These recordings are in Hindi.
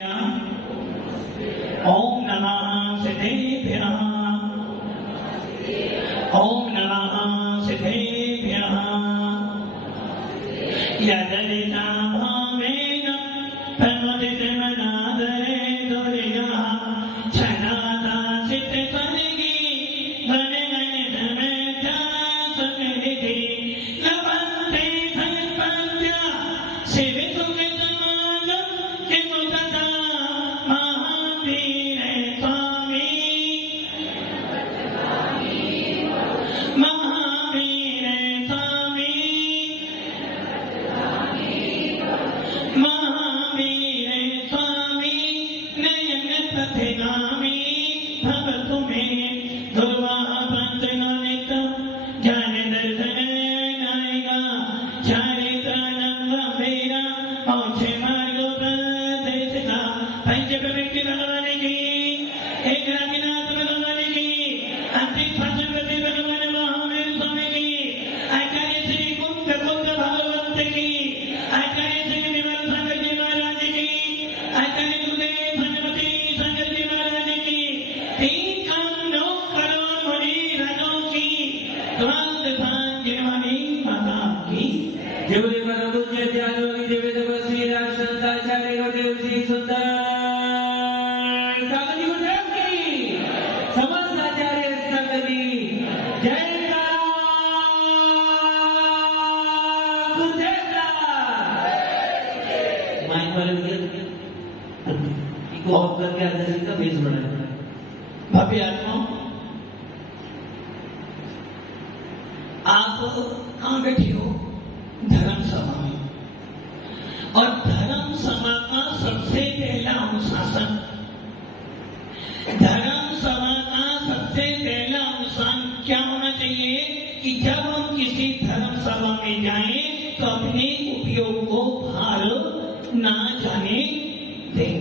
ओम नमः सिद्धेभ्यः। ओम नमः सिद्धेभ्यः। यदलिता भावेन प्रमुदितमनादरे दुर्यः छनाता चित्तपनिगी गणगणितमेधा सुनिधि लभन्ते धनपद्या शिवसुखसमागम किमुदता महावीर स्वामी महावीर स्वामी महावीर स्वामी नयन पथिगामी भवतु मे ध्रुवः पंचननित ज्ञान दर्शन नायिका चारित्रानंग मेरा मोक्ष मार्गोपदेशिका पंचप्रवृत्ति भगवान की एक राधिनाथ भगवान की अंतिम पशुपति भगवान महावीर स्वामी की आचार्य श्री कुंद भगवंत की आचार्य श्री विमल शंकर जी महाराज की आचार्य गुरुदेव धनपति शंकर जी महाराज की 3 करोड़ मुनि राजों की द्वांद सांजवानी माता की देवदेव परमपूज्य त्यागी देवदेव श्री रामचंद्राचार्य गुरुदेव श्री सुंदर सागर गुरुदेव की समस्त आचार्य संघ की जय गुरुदेव का माइक वाले इको ऑफ करके आचार्य का बेस बढ़ाया। भव्य आत्माओं, आप कहाँ बैठे हो? धर्म सभा में। और धर्म सभा का सबसे पहला अनुशासन, धर्म सभा का सबसे पहला अनुशासन क्या होना चाहिए कि जब हम किसी धर्म सभा में जाएं तो अपने उपयोग को बाहर ना जाने दें।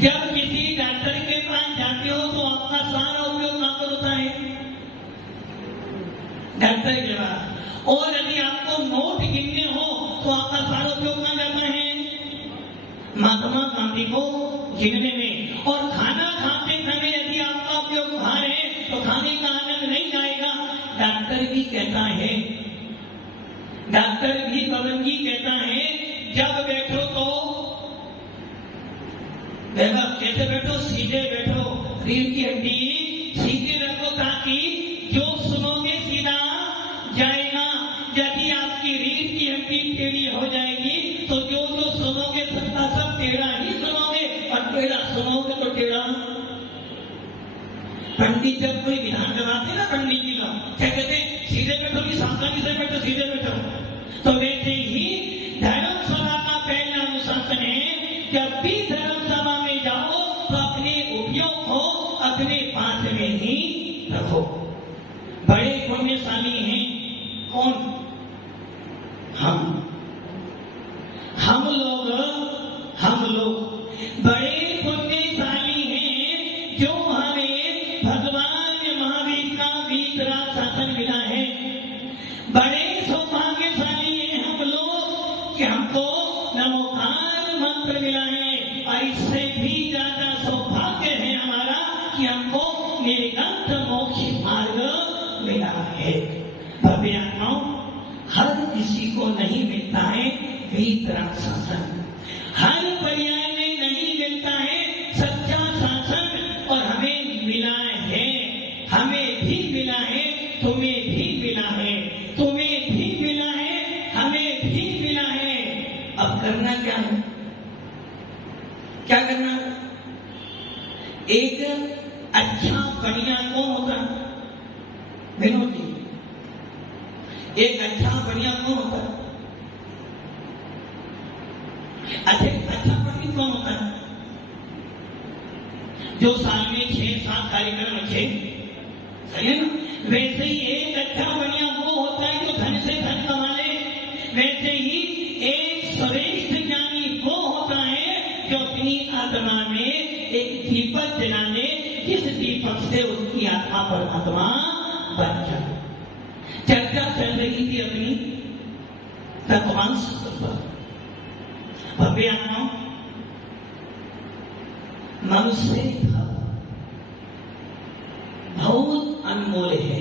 जब किसी डॉक्टर के पास जाते हो तो आपका सारा उपयोग कहाँ पर होता है? डॉक्टर के पास। और यदि आपको नोट गिनने हो तो आपका सारा उपयोग कहाँ जाता है? महात्मा गांधी को गिनने में। और खाना खाते समय यदि आपका उपयोग बाहर है तो खाने का आनंद नहीं आएगा। डॉक्टर भी कहता है, डॉक्टर भी पवन जी कहता है, जब बैठो तो कैसे बैठो? सीधे बैठो, रीढ़ की हड्डी सीधे रखो ताकि जो सुनोगे सीधा जाएगा। यदि आपकी रीढ़ की हड्डी टेढ़ी हो जाएगी तो जो जो सुनोगे सबका सब टेढ़ा ही सुनोगे, और टेढ़ा सुनोगे तो टेढ़ा। पंडित जब कोई विधान करवाते ना पंडित जी का, क्या कहते? सीधे बैठो कि सावधानी से बैठो? सीधे बैठो। तो वैसे ही धर्म सभा का पहला अनुशासन है, जब भी धर्म सभा में जाओ तो अपने उपयोग को अपने पास में ही रखो। बड़े पुण्यशाली हैं कौन? हम लोग बड़े पुण्यशाली हैं जो हमें भगवान महावीर का वीतराग शासन मिला है। बड़े सौभाग्यशाली हैं हम लोग कि हमको नमोकार मंत्र मिला है, और इससे भी ज्यादा सौभाग्य है हमारा कि हमको निर्गंथ मोक्ष मार्ग मिला है। भव्य आत्माओं, हर किसी को नहीं मिलता है वीतराग शासन, हर पर्याय में नहीं मिलता है सच्चा शासन, और हमें मिला है, हमें भी मिला है, तुम्हें भी मिला है, तुम्हें भी मिला है, हमें भी मिला है। अब करना क्या है? क्या करना? एक अच्छा बढ़िया कौन होता है? विनोद जी, एक अच्छा बढ़िया कौन होता है? अच्छा पंडित कौन होता है? जो साल में 6-7 कार्यक्रम अच्छे, सही है ना? वैसे ही एक अच्छा बढ़िया वो होता है जो धन से धन कमा ले। वैसे ही एक श्रेष्ठ ज्ञानी वो होता है जो अपनी आत्मा में एक दीपक जला ले, जिस दीपक से उसकी आत्मा परमात्मा बन जाए। चर्चा चल रही थी अपनी तत्वांश पर। भव्य आत्माओं, मनुष्य भाव बहुत अनमोल है।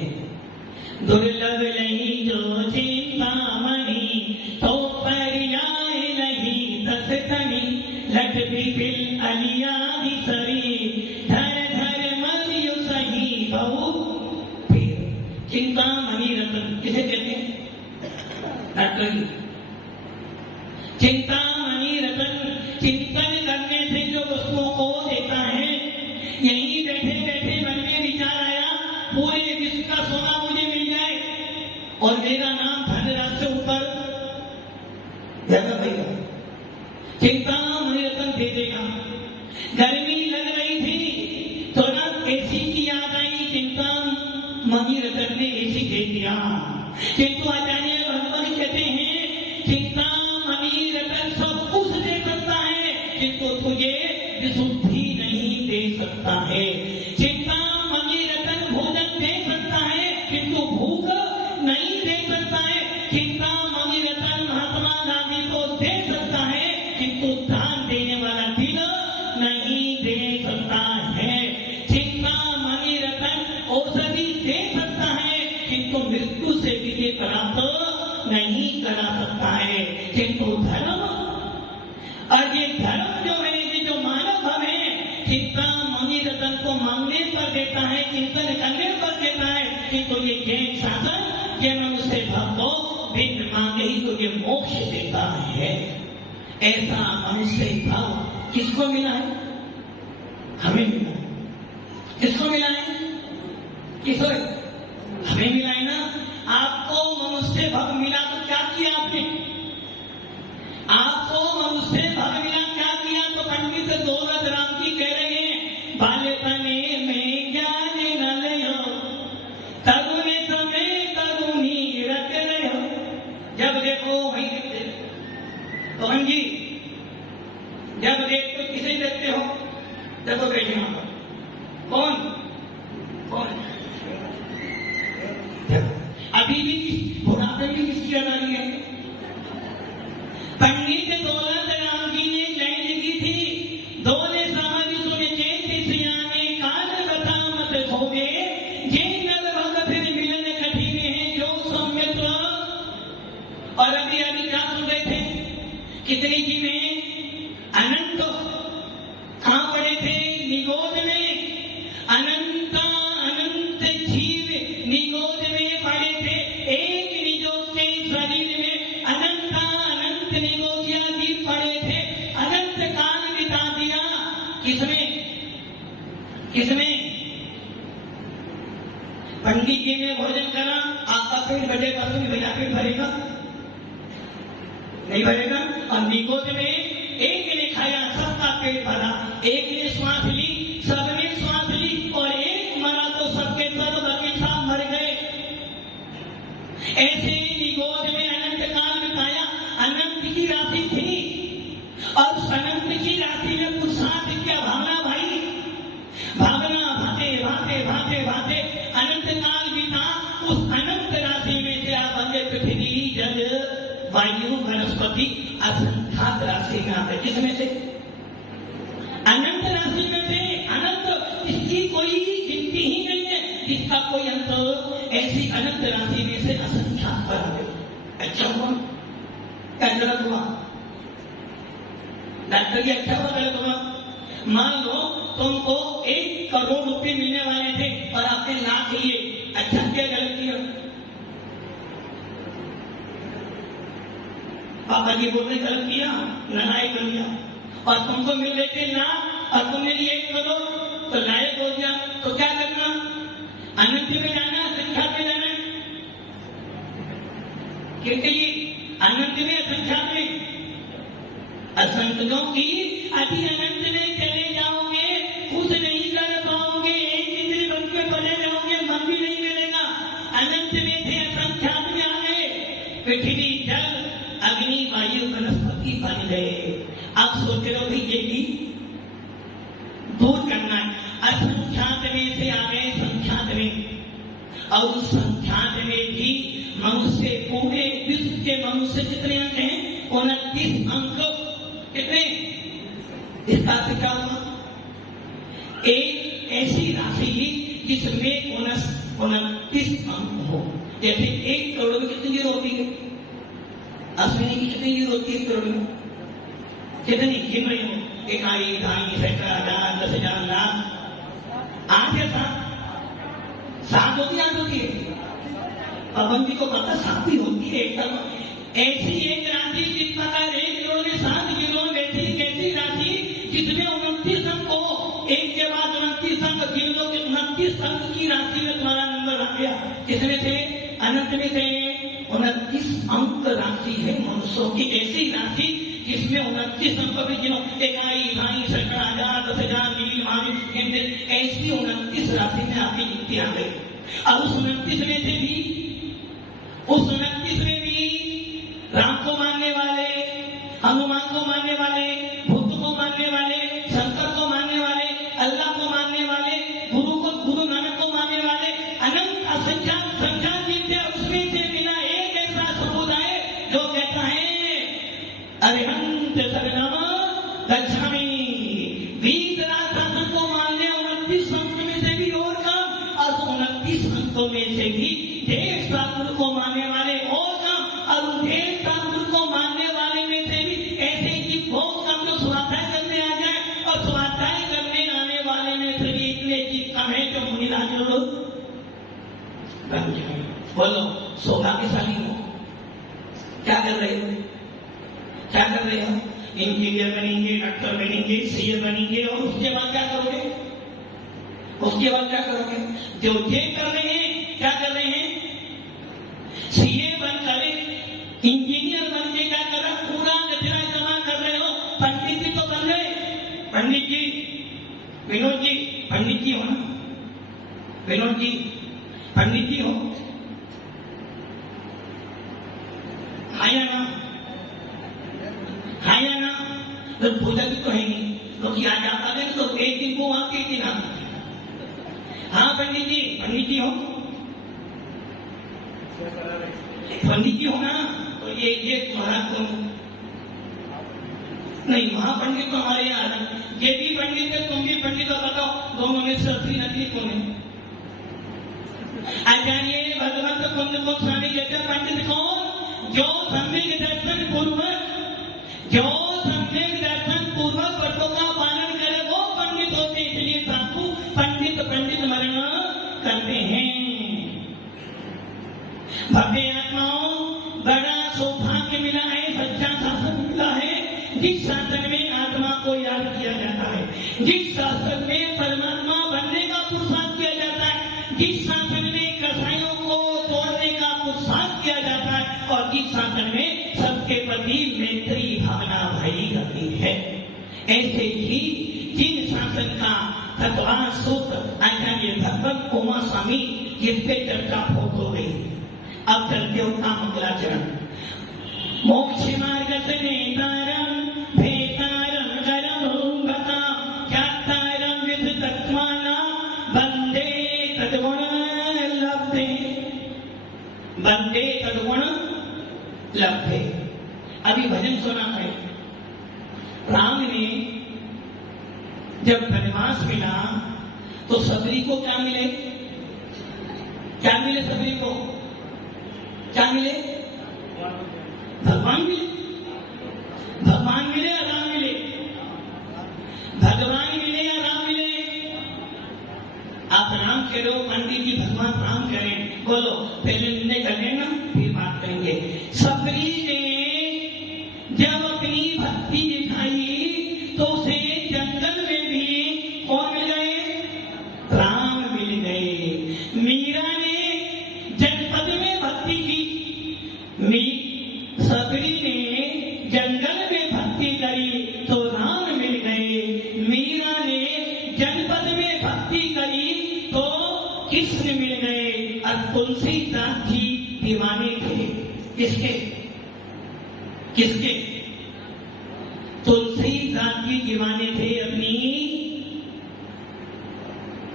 दुर्लभ नहीं जो चिंतामणि, तो पर्याय नहीं तस तनि, लट बिपिल अलियादि सरी, धर धर मरियो सही बहु फिर। चिंतामणि रतन किसे कहते हैं? डॉक्टर जी। चिंतामणि रतन, चिंतन करने से जो वस्तुओं को देता है। यहीं बैठे बैठे मन में विचार आया पूरे विश्व का सोना मुझे मिल जाए और मेरा नाम धनराज से ऊपर भैया, चिंतामणि रतन दे देगा। गर्मी लग रही थी तो ना एसी की याद आई, चिंतामणि रतन ने एसी दे दिया। किंतु आचार्य भगवान कहते हैं चिंतामणि रतन सब कुछ दे सकता है, किंतु तुझे विशुद्धि नहीं दे सकता है। चिंतामणि रतन भोजन दे सकता है, किंतु भूख नहीं दे सकता है। चिंतामणि रतन महात्मा गांधी को दे सकता है, किंतु दान देने वाला दिल नहीं दे सकता है। चिंतामणि रतन औषधि दे सकता है, किंतु मृत्यु से विजय प्राप्त नहीं करा सकता है। किंतु धर्म, और ये धर्म जो है, ये जो मानव धर्म है, चिंतामणि रतन को मांगने पर देता है, चिंतन करने पर देता है। किंतु ये ज्ञान शासन ये मनुष्य भाव को बिन मांगे ही तो ये मोक्ष देता है। ऐसा मनुष्य भाव किसको मिला है? हमें मिला है। किसको मिला है? किसको? हमें मिला है ना। आपको मनुष्य भाव मिला तो क्या किया आपने? आपको मनुष्य भाव मिला, क्या किया? तो पंडित दौलत राम जी कह रहे हैं, बालेपने में ज्ञान न लयो, तरुणे समय तरुणी रख रहो। जब देखो वही देखते पवन जी, जब देखो किसे देखते हो? देखो बैठे वहां पर कौन कौन अभी भी बुढ़ापे में किसकी याद आ रही है? पंडित दौलत राम जी ने लाइन लिखी थी, दोले समाधि सुने चेत सियाने, काल बता मत खोगे, जे नर भग फिर मिलन कठिन है जो सौम्यत्र। और अभी अभी क्या सुन रहे थे? कितनी जी में अनंत कहां पड़े थे? निगोद में। अनंता अनंत जीव निगोद में पड़े थे, एक निजोद के शरीर में अनंता अनंत निगोदिया जीव पड़े थे। अनंत काल बिता दिया किसमें? किसमें? पंडित जी ने भोजन करा, आपका पेट बजे परसों भैया पेट भरेगा नहीं भरेगा? और निगोद में एक ने खाया, सबका पेट भरा। एक ने श्वास ली, सबने श्वास ली, और एक मरा तो सबके सब के सब मर गए। ऐसे निगोद में अनंत काल बिताया। अनंत की राशि थी और उस अनंत की राशि में पुरुषार्थ क्या भावना भाई? भावना भाते भाते भाते भाते अनंत काल बीता। उस अनंत राशि में से आप बंदे पृथ्वी जल वायु वनस्पति असंख्यात राशि में आते। किसमें से? अनंत राशि में से। अनंत, इसकी कोई गिनती ही नहीं है, इसका कोई अंत। ऐसी अनंत राशि में से असंख्यात पर आते। अच्छा हुआ क्या गलत हुआ? डॉक्टर जी अच्छा हुआ गलत हुआ? मान लो तुमको 1 करोड़ रुपए मिलने वाले थे और आपने लाख लिए, अच्छा क्या गलत किया? पापा जी बोल रहे गलत किया, लड़ाई कर लिया। और तुमको मिल रहे थे लाख और तुमने लिए 1 करोड़, तो लायक हो गया। तो क्या करना? अनंत में जाना, संख्यात में जाना। क्योंकि अनंत में असंख्यात में, असंख्यों की अति अनंत में चले जाओगे, कुछ नहीं कर पाओगे, एक इंद्री बन के बने जाओगे, मन भी नहीं मिलेगा। अनंत में थे, असंख्यात में आ गए, पृथ्वी जल अग्नि वायु वनस्पति बन गए। आप सोच रहे हो भाई ये भी दूर करना है। असंख्यात में से आ गए संख्यात में, और उस संख्यात में भी मनुष्य, पूरे विश्व के मनुष्य कितने अंक हैं? 29 अंक। कितने? इसका क्या हुआ? एक ऐसी राशि जिसमें 29 अंक हो। जैसे 1 करोड़ में कितनी जीरो होती है? अश्विनी की कितनी जीरो होती है 1 करोड़ में? कितनी गिन रही हो? 1, 2, 3, 4, 5, 10,000, लाख, 8 या 7 होती है। पवन जी को पता 7 ही होती है एकदम। ऐसी एक राशि जिस प्रकार 1 करोड़ में 7 जीरो, वैसी कैसी राशि जिसमें 29 अंक हो, एक के बाद 29 अंक गिन लो कि 29 अंक की राशि में तुम्हारा नंबर आ गया। किसमें से? अनंत में से 29 अंक राशि है मनुष्यों की। ऐसी राशि जिसमें 29 अंक भी गिनो, 1, 2, 3, 4, 10,000, 10,000, मील, माइल, ऐसी 29 राशि में आपकी गिनती आ गई। अब उस 29 में से भी राम को मानने वाले, हनुमान को मानने वाले, बुद्ध को मानने वाले, शंकर को मानने वाले, अल्लाह को मानने वाले, गुरु नानक को मानने वाले, अनंत असंख्यात संख्यात जीव थे। उसमें से मिला एक ऐसा समुदाय जो कहता है अरिहंत शरणम गच्छामि। वीतराग शासन को मानने 29 अंक में से भी और कम, और 29 अंकों में से भी देव शास्त्र को मानने वाले और कम, और उन देव शास्त्र को मानने वाले में से भी ऐसे कि बहुत कम जो स्वाध्याय करने आ जाए, और स्वाध्याय करने आने वाले में से भी इतने की कम है जो मुनिराज लोग बन जाए। बोलो सौभाग्यशाली हो। क्या कर रहे हो? क्या कर रहे हो? इंजीनियर बनेंगे, डॉक्टर बनेंगे, सीए बनेंगे, और उसके बाद क्या करोगे? उसके बाद क्या करोगे? जो ये कर रहे हैं, क्या कर रहे हैं? सीए बनकर, इंजीनियर बन के क्या कर रहे? पूरा कचरा जमा कर रहे हो। पंडित जी तो बन गए। पंडित जी, विनोद जी पंडित जी हो ना? विनोद जी पंडित जी हो? आया ना? आया ना? तो पूजा की तो है नहीं, क्योंकि आज आता है तो एक दिन को वहां के दिन आता। हाँ पंडित जी हो? पंडित जी हो ना? तो ये तुम्हारा तुम नहीं, महापंडित तो हमारे यहाँ है। ये भी पंडित है, तुम भी पंडित हो। बताओ दोनों में से असली नकली कौन है? आचार्य भगवंत कुंद गोस्वामी कहते हैं पंडित कौन? जो सम्यक दर्शन पूर्वक व्रतों का पालन करे वो पंडित होते। इसलिए साधु पंडित मरण करते हैं। भव्य आत्माओं, बड़ा सौभाग्य मिला है, सच्चा शासन मिला है, जिस शासन में आत्मा को याद किया जाता है, जिस शासन में परमात्मा बनने का पुरुषार्थ किया जाता है, जिस शासन में कसाईयों को तोड़ने का पुरुषार्थ किया जाता है, और जिस शासन में सबके प्रति मैत्री भावना भरी करती है। ऐसे ही जिन शासन का तत्वान सूत्र आचार्य भगवत उमा स्वामी जिस पे चर्चा बहुत हो गई। अब चलते हो मंगलाचरण। मोक्ष मार्ग से नेतारम भेतारम करम भता ख्यातारम विद तत्वाना वंदे तद्गुण लब्धे। वंदे तद्गुण लब्धे। अभी भजन सुना है। राम ने जब वनवास मिला तो सबरी को क्या मिले? क्या मिले सबरी को? क्या मिले? भगवान मिले। भगवान मिले या राम मिले? भगवान मिले या राम मिले? आप राम कह रहे हो, पंडित जी भगवान राम करें। बोलो पहले निर्णय कर लेना, फिर बात करेंगे। सबरी ने जब अपनी भक्ति दिखाई तो उसे जंगल में भी कौन मिल गए? राम मिल गए। मीरा ने जनपद में भक्ति की। सबरी ने जंगल में भक्ति करी तो राम मिल गए। मीरा ने जनपद में भक्ति करी तो कृष्ण मिल गए। और तुलसीदास जी दीवाने थे किसके? किसके? तुलसीदास जी दीवाने थे अपनी।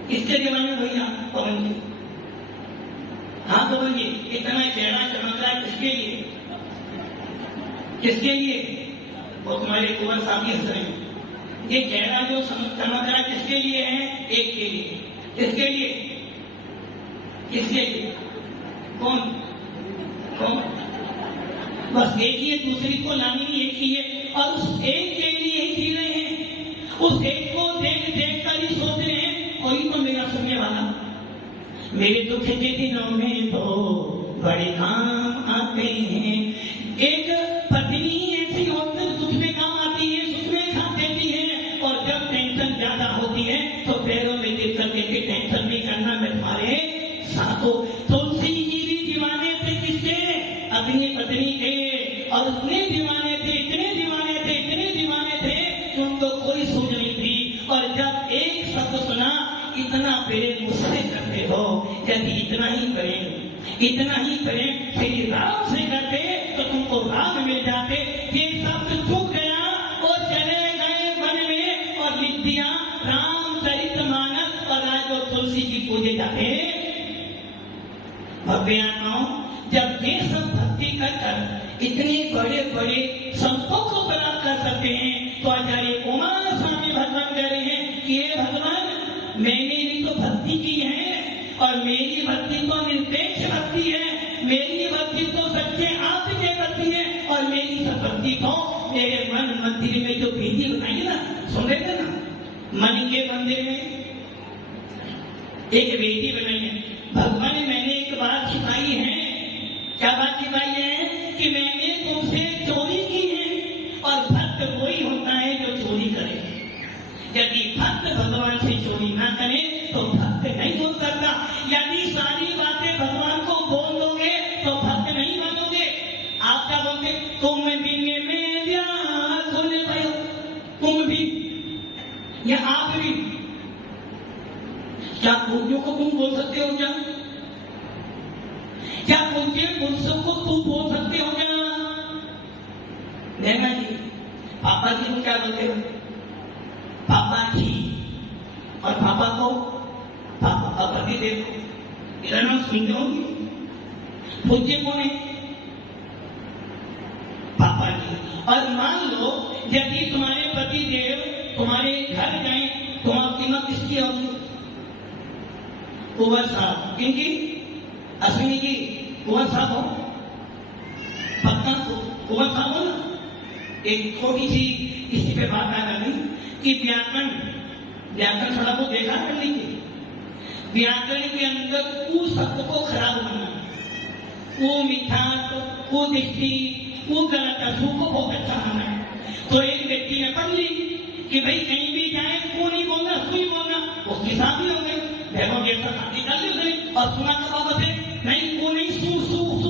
किसके दीवाने भैया? पवन जी। हाँ पवन जी, इतना चेहरा चमक रहा है किसके लिए? किसके लिए? वो तुम्हारे कुंवर साहब हंस रहे हैं। ये चेहरा जो चमक रहा किसके लिए है? एक के लिए। किसके लिए? किसके लिए? कौन कौन? बस एक ही है, दूसरी को लानी एक ही है, और उस एक के लिए ही जी रहे हैं। उस एक को देख देख कर ही सोच रहे हैं कोई तो मेरा सुनने वाला। मेरे दुख के दिनों में तो बड़े काम आते हैं। एक पत्नी ऐसी होती दुख में काम आती है, सुख में खा देती है, और जब टेंशन ज्यादा होती है तो पैरों में गिर कर के टेंशन नहीं करना, मैं तुम्हारे साथ हूं। तुलसी जी भी दीवाने थे किसके? अपनी पत्नी के, और इतने दीवाने थे, इतने दीवाने थे, इतने दीवाने थे कि उनको कोई सूझ नहीं थी। और जब एक शब्द सुना, इतना प्रेम मुझसे करते हो, यदि इतना ही प्रेम श्री राम से करते तो तुमको राम मिल जाते। ये शब्द चूक गया और चले गए वन में और लिख दिया रामचरितमानस, और आज वो तुलसी जी पूजे जाते। भव्य आत्माओं, जब ये सब भक्ति कर इतने बड़े बड़े संतों को प्राप्त कर सकते हैं, तो आचार्य उमा स्वामी भगवान कह रहे हैं कि ये भगवान, मैंने भी तो भक्ति की है, और मेरी भक्ति तो निरपेक्ष भक्ति है, मेरी भक्ति तो सच्चे आपके भक्ति है, और मेरी सब भक्ति तो मेरे मन मंदिर में जो बेदी बनाई ना, सुन रहे थे ना, मन के मंदिर में एक बेदी बनाई है। भगवान ने मैंने एक बात सिखाई है। क्या बात सिखाई है? कि मैंने तुमसे चोरी की है, और भक्त वही होता है जो चोरी करे। यदि भक्त भगवान से चोरी ना करे तो भक्त नहीं हो सकता। यदि सारी बातें भगवान को बोल दोगे तो भक्त नहीं बनोगे। आप क्या बोलते? तुम बिन में व्याकुल भयो, तुम भी या आप भी। क्या पूज्यों को तुम बोल सकते हो क्या? क्या पूज्य पुरुषों को तुम बोल सकते हो क्या? देखा जी, पापा जी को क्या बोलते हो? पापा जी। और पापा को पापा का पति देव। इधर नाम सुनते होंगे। पूज्य कौन है? पापा जी। और मान लो यदि तुम्हारे पति देव तुम्हारे घर गए तो आपकी मत किसकी होगी? कुंवर साहब। किनकी? अश्विनी की। कुंवर साहब हो, पक्का कुंवर साहब हो ना। एक छोटी सी इसी पे बात आ गई कि व्याकरण थोड़ा को देखा कर लीजिए। व्याकरण के अंदर कु शब्द को खराब करना, कु मिठास, कु दृष्टि, कु गलत, सु को बहुत अच्छा माना है। तो एक व्यक्ति ने पढ़ ली कि भाई कहीं भी जाए को नहीं बोलना, सु ही बोलना, उसकी शादी हो गई। भैरों जैसा शादी कर ली उसने, और सुना कब वापस है? नहीं को नहीं, सु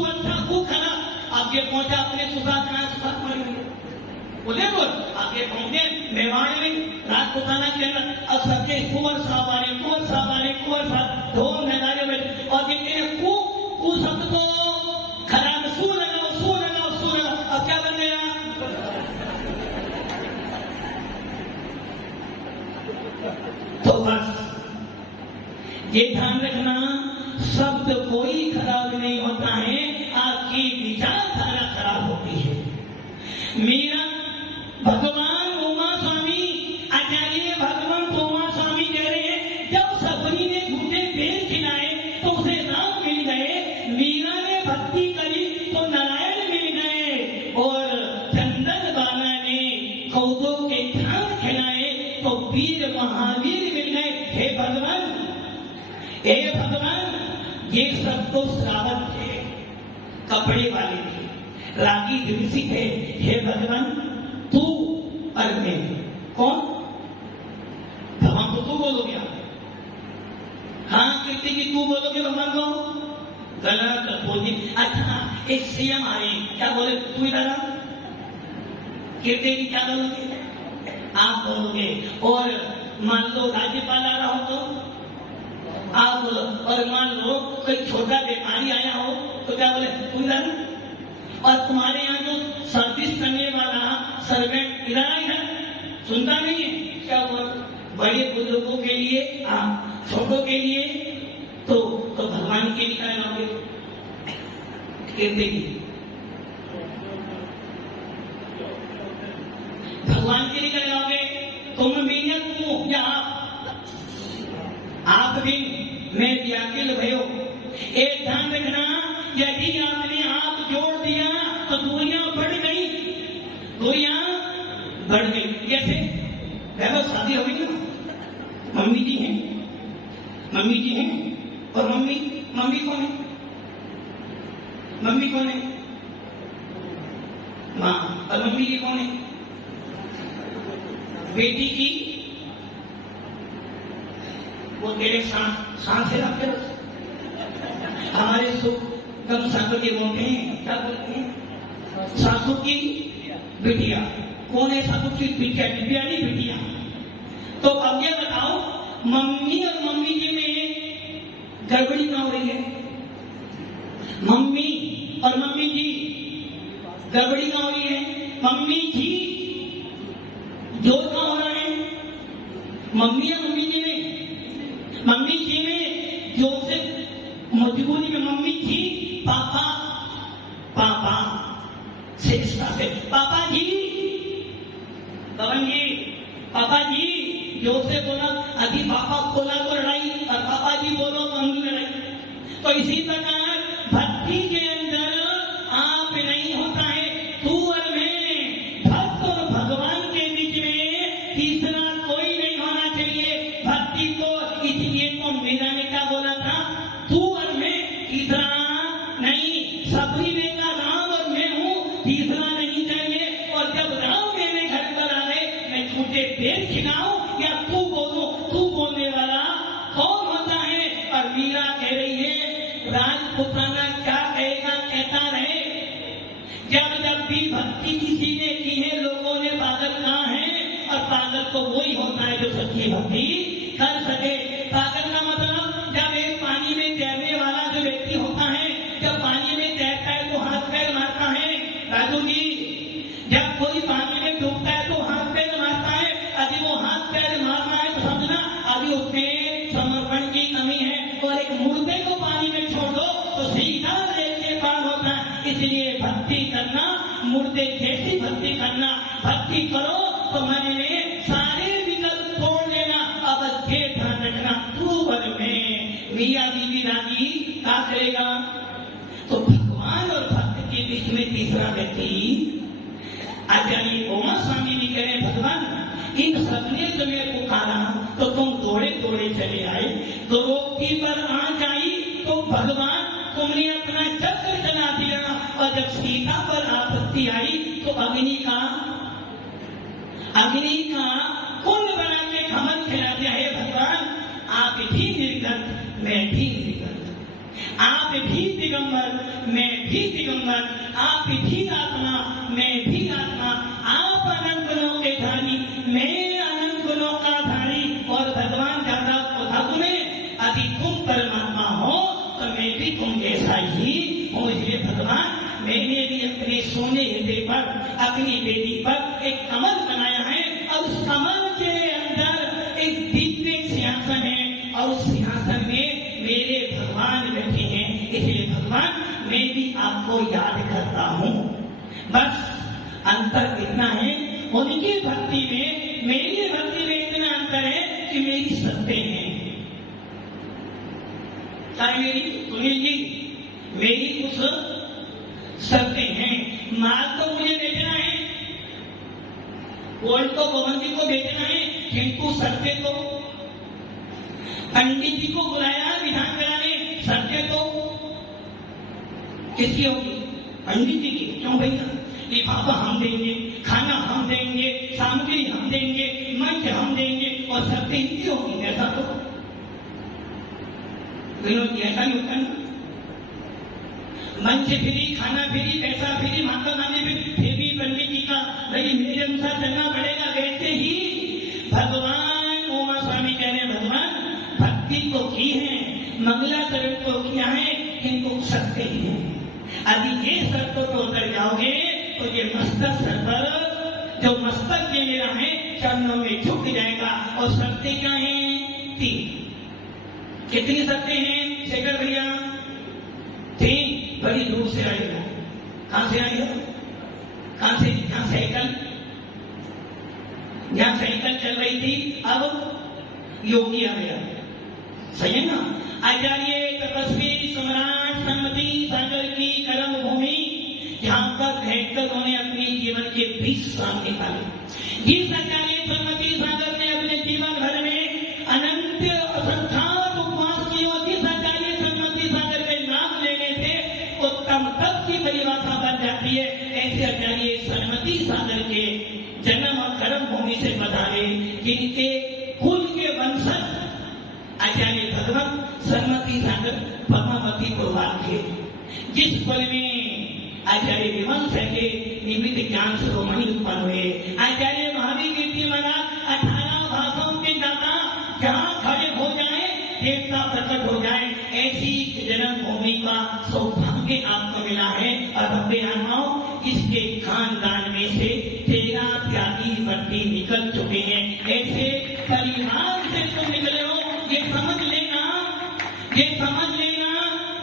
अच्छा, कु खराब। आगे पहुंचा अपने सुधार उदयपुर, आगे पहुंचे मेवाड़ में, राजपुताना के अंदर। अब सबके कुंवर साहब आ रहे, कुंवर साहब आ रहे, कुंवर साहब ढोल नगारे में, और देखते हैं कु शब्द को खराब, सु लगाओ, सु लगाओ, सु लगाओ। अब क्या बन गया? तो बस ये ध्यान रखना, शब्द कोई खराब नहीं होता है, आपकी विचारधारा खराब होती है। मेरा भगवान उमा स्वामी, आचार्य भगवान उमा स्वामी कह रहे हैं, जब सबरी ने झूठे पेड़ खिलाए तो उसे राम मिल गए, मीरा ने भक्ति करी तो नारायण मिल गए, और चंदन बाला ने कौदों के थान खिलाए तो वीर महावीर मिल गए। हे भगवान, ये सब तो श्रावक थे, कपड़े वाले थे, रागी दिवसी थे। हे भगवान, तू और मैं कौन? भगवान को तू बोलोगे? हाँ कीर्ति जी, तू बोलोगे भगवान को? गलत बोल दी। अच्छा, एक सीएम आ रहे हैं, क्या बोले? तू इधर आ। कीर्ति जी क्या बोलोगे? आप बोलोगे। और मान लो राज्यपाल आ रहा हो तो आप बोलो। और मान लो कोई छोटा व्यापारी आया हो तो क्या बोले? तू इधर। और तुम्हारे यहाँ जो सर्विस करने वाला सर्वेंट इधर आएगा, सुनता नहीं है क्या? बड़े बुजुर्गों के लिए, छोटों के लिए तो भगवान के लिए क्या लाओगे? कीर्ति की भगवान के लिए क्या लाओगे? तुम तू या आप भी मैं व्याकुल भयो। एक ध्यान रखना, यदि आपने आप जोड़ दिया तो दूरियां बढ़ गई, दूरियां बढ़ गई। कैसे? पहले शादी हो गई ना, मम्मी जी हैं, मम्मी जी हैं, और मम्मी मम्मी कौन है? मम्मी कौन है? माँ। और मम्मी जी कौन है? बेटी की वो तेरे सांस से रखते हमारे सुख कम सागर के बोलते हैं, क्या बोलते हैं? सासू की बिटिया। कौन है सासू की बिटिया? बिटियानी बिटिया। तो अब ये बताओ, मम्मी और मम्मी जी में गड़बड़ी क्या हो रही है? मम्मी और मम्मी जी गड़बड़ी क्या हो रही है? मम्मी जी जो क्या हो रहा है? मम्मी या मम्मी जी में? मम्मी जी में जो से मजबूरी में मम्मी जी, पापा पापा से पापा जी, पवन जी, पापा जी जो से बोला, अभी पापा बोला तो लड़ाई, और पापा जी बोलो तो हम लड़ाई। तो इसी प्रकार भक्ति के अंदर आप नहीं होता है तू और मैं, भक्त और भगवान के बीच में तीसरा कोई नहीं होना चाहिए भक्ति को। इसलिए तो मीरा ने क्या बोला था? तू और मैं, तीसरा नहीं। सबरी में का राम और मैं हूँ, तीसरा नहीं चाहिए। और जब राम मेरे घर पर आ गए, मैं झूठे पेड़ खिलाऊं या तू बोलूं? तू बोलने वाला कौन होता है? और मीरा कह रही है, राजपुताना क्या कहेगा कहता रहे। जब जब भी भक्ति किसी ने की है, लोगों ने पागल कहा है, और पागल तो वही होता है जो सच्ची भक्ति कर सके। पागल का मतलब, जब एक पानी में तैरने वाला जो व्यक्ति होता है, जब पानी में तैरता है तो हाथ पैर मारता है। राजू जी, जब कोई पानी में डूबता है तो हाथ पैर मारता है। यदि वो हाथ पैर मारना है तो समझना अभी उसमें समर्पण की कमी है। और एक मुर्दे को पानी में छोड़ दो तो सीधा रेल के पार होता है। इसलिए भक्ति करना, मुर्दे जैसी भक्ति करना। भक्ति करो तो मन में सारे विकल्प छोड़ देना। अब ये ध्यान रखना, तू और मैं, मियाँ बीवी राजी क्या करेगा? तो भगवान और भक्त के बीच में तीसरा व्यक्ति। आचार्य उमा स्वामी भी कह रहे, भगवान इन सबने तुम्हें पुकारा तो तुम दौड़े दौड़े चले आए। तो रोटी पर आंच आई तो भगवान तुमने अपना चक्र चला दिया। और जब सीता पर आपत्ति आई तो अग्नि का कुंड बना के खमन खिला दिया। है भगवान, आप भी निर्गत, मैं भी निर्गत। आप भी दिगंबर, मैं भी दिगंबर। आप भी आत्मा, मैं भी आत्मा। आप अनंत गुणों के धारी, मैं अनंत गुणों का धारी। और भगवान ज्यादा कहा तुम्हें, यदि तुम परमात्मा हो तो मैं भी तुम जैसा ही हूँ। इसलिए भगवान मैंने भी अपने सोने हृदय पर, अपनी बेटी पर एक कमल बनाया है, और उस कमल के अंदर एक दिव्य सिंहासन है, और उस सिंहासन में मेरे भगवान बैठे हैं। इसलिए भगवान, मैं भी आपको याद करता हूँ। बस अंतर इतना है, उनकी भक्ति में मेरी भक्ति में इतना अंतर है कि मेरी शर्तें हैं। क्या मेरी? सुनिए जी, मेरी कुछ शर्तें हैं। माल तो मुझे बेचना है, गोल्ड तो पवन जी को बेचना है, किंतु शर्तें तो पंडित जी को बुलाया विधान कराने, शर्तें तो किसकी होगी? पंडित जी की। क्यों भैया? लिफाफा हम देंगे, खाना हम देंगे, सामग्री हम देंगे, मंच हम देंगे, और शर्तें इनकी होगी। ऐसा तो ऐसा नहीं होता ना। मंच फ्री, खाना फ्री, पैसा फ्री, माता गांधी फिर भी पंडित जी का भाई मेरे अनुसार चलना पड़ेगा। वैसे ही भगवान उमा स्वामी कह रहे, भगवान भक्ति तो की है, मंगलाचरण तो किया है, किंतु शर्तें हैं। यदि ये शर्तों को उतर जाओगे तो ये मस्तक सर पर, जो मस्तक ये मेरा है, चरणों में झुक जाएगा। और शर्तें क्या हैं? 3। कितनी शर्तें हैं शेखर भैया? 3। बड़ी दूर से आए हो। कहां से आए हो? कहां से? यहाँ साइकिल जहाँ साइकिल चल रही थी अब योगी आ गया, सही है ना। आचार्य तपस्वी सम्राट सन्मति सागर की कर्म भूमि जहाँ पर रहकर उन्होंने अपने जीवन के 20 साल निकाले। जिस आचार्य सन्मति सागर ने अपने जीवन भर में अनंत असंख्यात उपवास किए और जिस आचार्य सन्मति सागर के नाम लेने से उत्तम तप की परिभाषा बन जाती है, ऐसे आचार्य सन्मति सागर के जन्म और कर्म भूमि से बधाए जिनके कुल के वंशज आचार्य भगवत सन्मति सागर पद्मावती पुरवार थे। जिस कुल में आचार्य विमल के निमित्त ज्ञान शिरोमणि उत्पन्न हुए। आचार्य महावीर कीर्ति महाराज 18 भाषाओं के दाता जहाँ खड़े हो जाए देवता प्रकट हो जाए, ऐसी जन्मभूमि का सौभाग्य आपको मिला है। और अपने आत्माओं इसके खानदान में से 13 त्यागी वर्ती निकल चुके हैं। ऐसे परिवार से तुम निकले हो, ये समझ लेना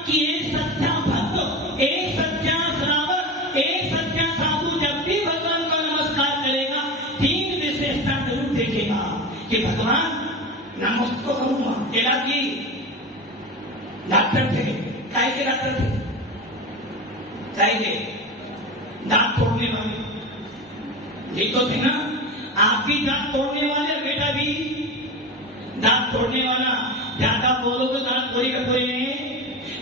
कि एक सच्चा भक्त, एक सच्चा श्रावक, एक सच्चा साधु जब भी भगवान को नमस्कार करेगा 3 विशेषता जरूर देखेगा कि भगवान नमस्कार करूंगा। तेरा की डॉक्टर थे, काय के डॉक्टर थे, काय के दांत तोड़ने वाले जी तो थे ना। आप भी दांत तोड़ने वाले, बेटा भी दांत तोड़ने वाला। ज्यादा बोलो तो दांत पूरी का पूरी नहीं।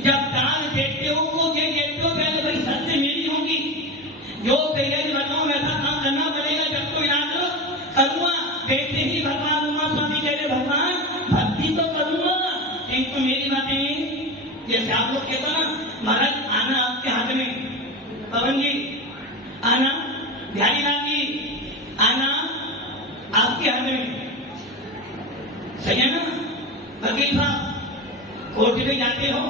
जब दांत देखते हो तो ये देखते हो पहले भाई सत्य मेरी होगी, जो तैयारी बताओ वैसा काम करना पड़ेगा। जब तो इलाज करूंगा देखते ही भगवान उमा स्वामी कह रहे भगवान भक्ति तो करूंगा, किंतु मेरी बातें जैसे आप लोग कहते ना महाराज आना आपके हाथ में, पवन जी आना, बिहारी लाल जी आना आपके हाथ में, सही है ना। वकील साहब कोर्ट में जाते हो,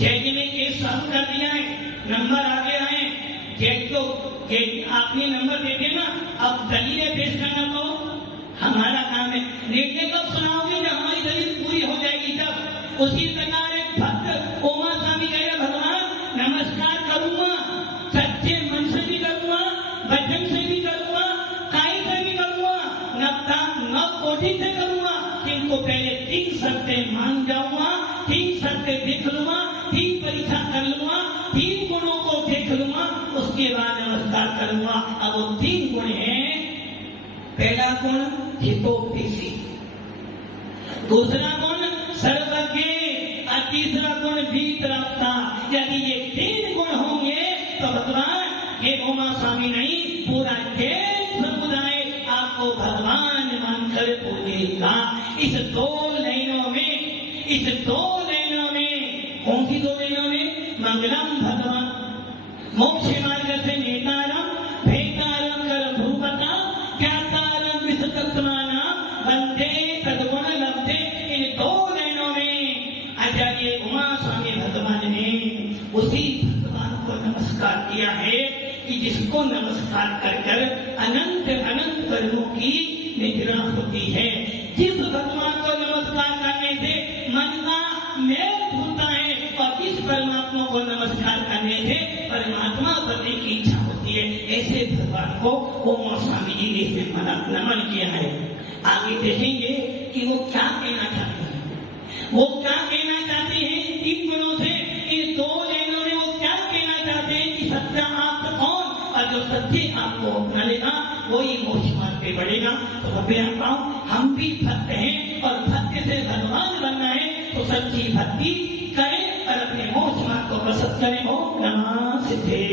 जज ने केस चालू कर दिया है, नंबर आगे आए, जज को आपने नंबर दे दिया ना, अब दलीलें पेश करना तो हमारा काम है। निर्णय कब सुनाओगे जब हमारी दलील पूरी हो जाएगी तब। उसी प्रकार एक भक्त उमा स्वामी कहे भगवान नमस्कार करूंगा, सच्चे मन से भी करूंगा, वचन से भी करूंगा, काई से भी करूंगा, नव कोटि से करूंगा, किंतु पहले 3 शर्तें मान जाऊंगा, 3 शर्तें देख लूंगा, 3 परीक्षा कर लूंगा, 3 गुणों को देख लूंगा, उसके बाद नमस्कार करूंगा। अब वो 3 गुण हैं। पहला गुण हितोपदेशी, दूसरा गुण सर्वज्ञ और तीसरा गुण वीतरागता। यदि ये 3 गुण होंगे तो भगवान ये उमा स्वामी नहीं पूरा जैन समुदाय आपको भगवान मानकर पूजेगा। इस 2 लाइनों में कौन सी 2 लाइनों में? मंगलम भगवान मोक्ष मार्ग से नेतारम भेतारम कर भूपता ज्ञातारम विशतत्वाना वंदे तद्गुण लब्धे। इन 2 लाइनों में आचार्य उमा स्वामी भगवान ने उसी भगवान को नमस्कार किया है कि जिसको नमस्कार कर अनंत कर्मों की निद्रा होती है। जिस भगवान को नमस्कार करने से मन का मेल धुलता है और इस परमात्मा को नमस्कार करने से परमात्मा बनने की इच्छा होती है। ऐसे भगवान को उमा स्वामी जी ने इसे नमन किया है। आगे देखेंगे कि वो क्या कहना चाहते हैं। वो क्या कहना चाहते हैं 3 गुणों से, इन 2 लाइनों में वो क्या कहना चाहते हैं कि सच्चा आप कौन, और जो सच्चे आपको अपना लेगा वही मोक्ष मार्ग पे बढ़ेगा। तो भगवान हम भी भक्त हैं और भक्त से भगवान बनना है तो सच्ची भक्ति करें और अपने मोक्ष मार्ग को प्रसन्न करें। ओम नमः सिद्धे।